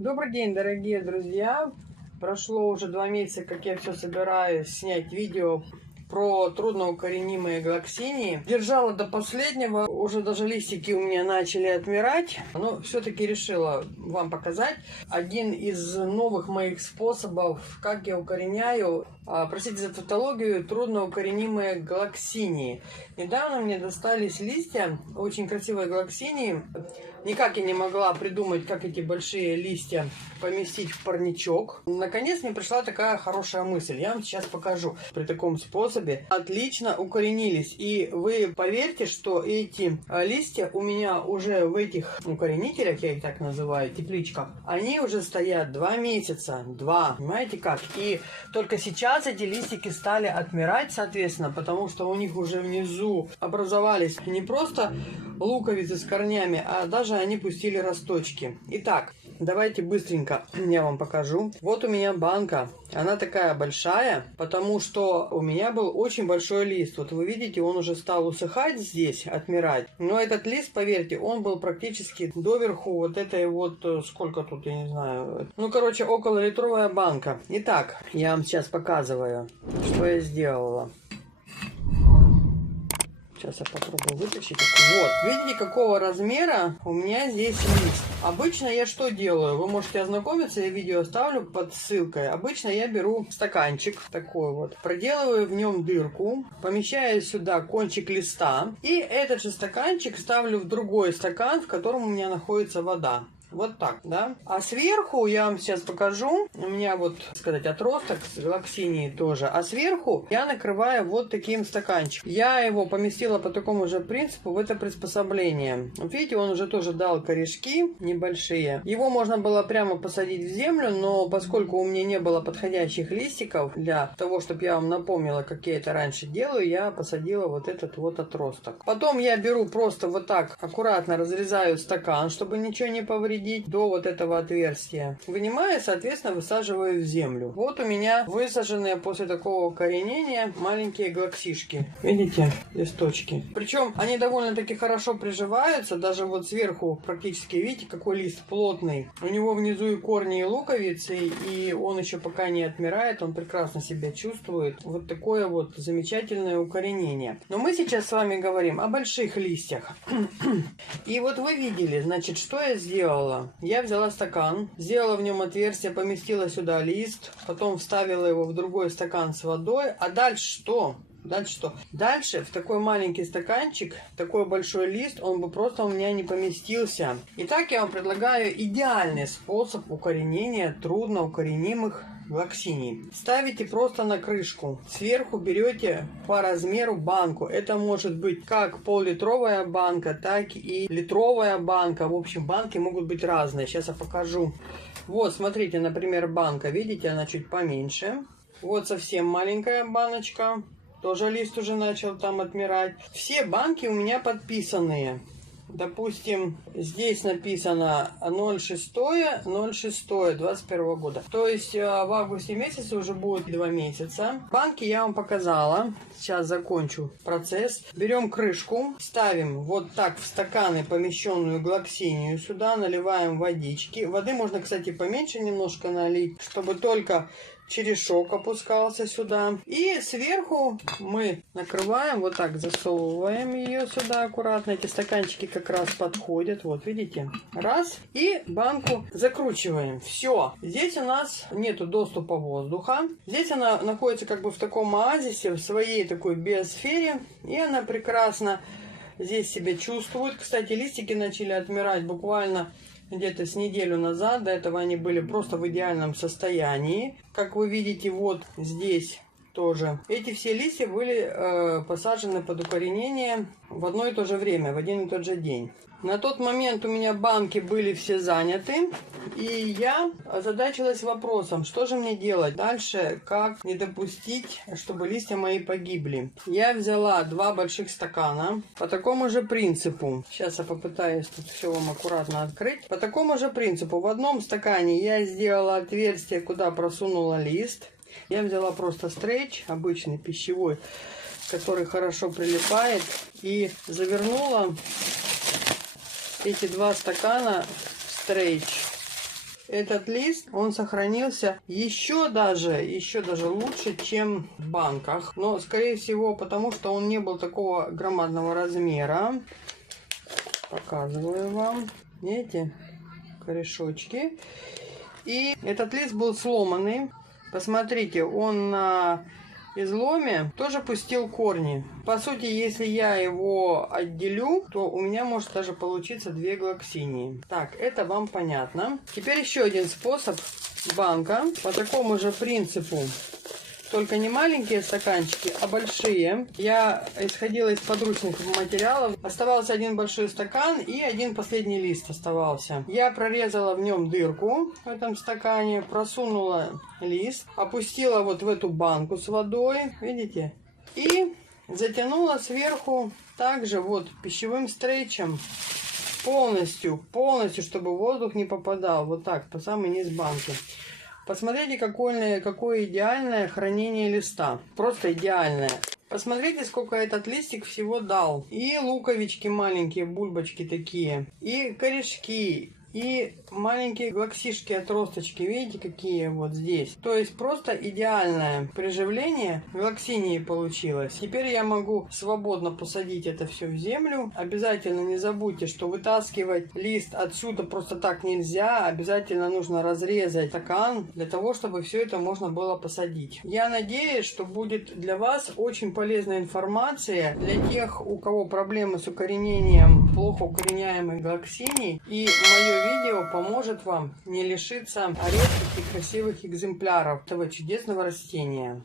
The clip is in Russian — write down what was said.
Добрый день, дорогие друзья! Прошло уже 2 месяца, как я все собираюсь снять видео про трудноукоренимые глоксинии. Держала до последнего, уже даже листики у меня начали отмирать, но все-таки решила вам показать один из новых моих способов, как я укореняю, простите за тавтологию, трудноукоренимые глоксинии. Недавно мне достались листья, очень красивые глоксинии. Никак я не могла придумать, как эти большие листья поместить в парничок. Наконец мне пришла такая хорошая мысль. Я вам сейчас покажу. При таком способе отлично укоренились. И вы поверьте, что эти листья у меня уже в этих укоренителях, я их так называю, тепличках, они уже стоят 2 месяца. 2. Понимаете как? И только сейчас эти листики стали отмирать, соответственно, потому что у них уже внизу образовались не просто луковицы с корнями, а даже они пустили росточки. Итак, давайте быстренько я вам покажу. Вот у меня банка. Она такая большая, потому что у меня был очень большой лист. Вот вы видите, он уже стал усыхать здесь, отмирать. Но этот лист, поверьте, он был практически доверху вот этой вот, сколько тут, я не знаю. Ну, короче, окололитровая банка. Итак, я вам сейчас показываю, что я сделала. Сейчас я попробую вытащить. Вот, видите, какого размера у меня здесь лист. Обычно я что делаю? Вы можете ознакомиться, я видео оставлю под ссылкой. Обычно я беру стаканчик такой вот, проделываю в нем дырку, помещаю сюда кончик листа. И этот же стаканчик ставлю в другой стакан, в котором у меня находится вода. Вот так, да. А сверху я вам сейчас покажу. У меня вот, сказать, отросток с глоксинии тоже. А сверху я накрываю вот таким стаканчиком. Я его поместила по такому же принципу в это приспособление. Вот видите, он уже тоже дал корешки небольшие. Его можно было прямо посадить в землю, но поскольку у меня не было подходящих листиков для того, чтобы я вам напомнила, как я это раньше делаю, я посадила вот этот вот отросток. Потом я беру просто вот так аккуратно разрезаю стакан, чтобы ничего не повредить, до вот этого отверстия. Вынимаю, соответственно, высаживаю в землю. Вот у меня высаженные после такого укоренения маленькие глоксишки. Видите? Листочки. Причем они довольно-таки хорошо приживаются. Даже вот сверху практически, видите, какой лист плотный. У него внизу и корни, и луковицы, и он еще пока не отмирает. Он прекрасно себя чувствует. Вот такое вот замечательное укоренение. Но мы сейчас с вами говорим о больших листьях. И вот вы видели, значит, что я сделала? Я взяла стакан, сделала в нем отверстие, поместила сюда лист, потом вставила его в другой стакан с водой. А дальше что? Дальше что? Дальше в такой маленький стаканчик, такой большой лист, он бы просто у меня не поместился. Итак, я вам предлагаю идеальный способ укоренения трудноукоренимых глоксиний. Ставите просто на крышку. Сверху берете по размеру банку. Это может быть как пол-литровая банка, так и литровая банка. В общем, банки могут быть разные. Сейчас я покажу. Вот, смотрите, например, банка. Видите, она чуть поменьше. Вот совсем маленькая баночка. Тоже лист уже начал там отмирать. Все банки у меня подписанные. Допустим, здесь написано 06.06.21 года. То есть в августе месяце уже будет 2 месяца. Банки я вам показала. Сейчас закончу процесс. Берем крышку, ставим вот так в стаканы помещенную глоксинию сюда, наливаем водички. Воды можно, кстати, поменьше немножко налить, чтобы только черешок опускался сюда. И сверху мы накрываем, вот так засовываем ее сюда аккуратно. Эти стаканчики как раз подходят. Вот, видите? Раз. И банку закручиваем. Все. Здесь у нас нету доступа воздуха. Здесь она находится как бы в таком оазисе, в своей такой биосфере. И она прекрасно здесь себя чувствует. Кстати, листики начали отмирать буквально где-то с неделю назад. До этого они были просто в идеальном состоянии. Как вы видите, вот здесь тоже. Эти все листья были посажены под укоренение в одно и то же время, в один и тот же день. На тот момент у меня банки были все заняты, и я озадачилась вопросом, что же мне делать дальше, как не допустить, чтобы листья мои погибли. Я взяла 2 больших стакана по такому же принципу. Сейчас я попытаюсь тут все вам аккуратно открыть. По такому же принципу. В одном стакане я сделала отверстие, куда просунула лист. Я взяла просто стрейч, обычный пищевой, который хорошо прилипает, и завернула эти 2 стакана в стрейч. этот лист, он сохранился еще даже лучше, чем в банках. Но, скорее всего, потому что он не был такого громадного размера. Показываю вам. Видите? Корешочки. И этот лист был сломанный. Посмотрите, он на изломе тоже пустил корни. По сути, если я его отделю, то у меня может даже получиться 2 глоксинии. Так, это вам понятно. Теперь еще один способ. Банка. По такому же принципу. Только не маленькие стаканчики, а большие. Я исходила из подручных материалов. Оставался один большой стакан и один последний лист оставался. Я прорезала в нем дырку в этом стакане, просунула лист, опустила вот в эту банку с водой, видите, и затянула сверху также вот пищевым стрейчем полностью, чтобы воздух не попадал. Вот так, по самый низ банки. Посмотрите, какое идеальное хранение листа. Просто идеальное. Посмотрите, сколько этот листик всего дал. И луковички маленькие, бульбочки такие. И корешки. И маленькие глоксишки, отросточки. Видите, какие вот здесь. То есть просто идеальное приживление глоксинии получилось. Теперь я могу свободно посадить это все в землю. Обязательно не забудьте, что вытаскивать лист отсюда просто так нельзя. Обязательно нужно разрезать стакан для того, чтобы все это можно было посадить. Я надеюсь, что будет для вас очень полезная информация для тех, у кого проблемы с укоренением плохо укореняемых глоксиний. И мое видео поможет вам не лишиться редких и красивых экземпляров этого чудесного растения.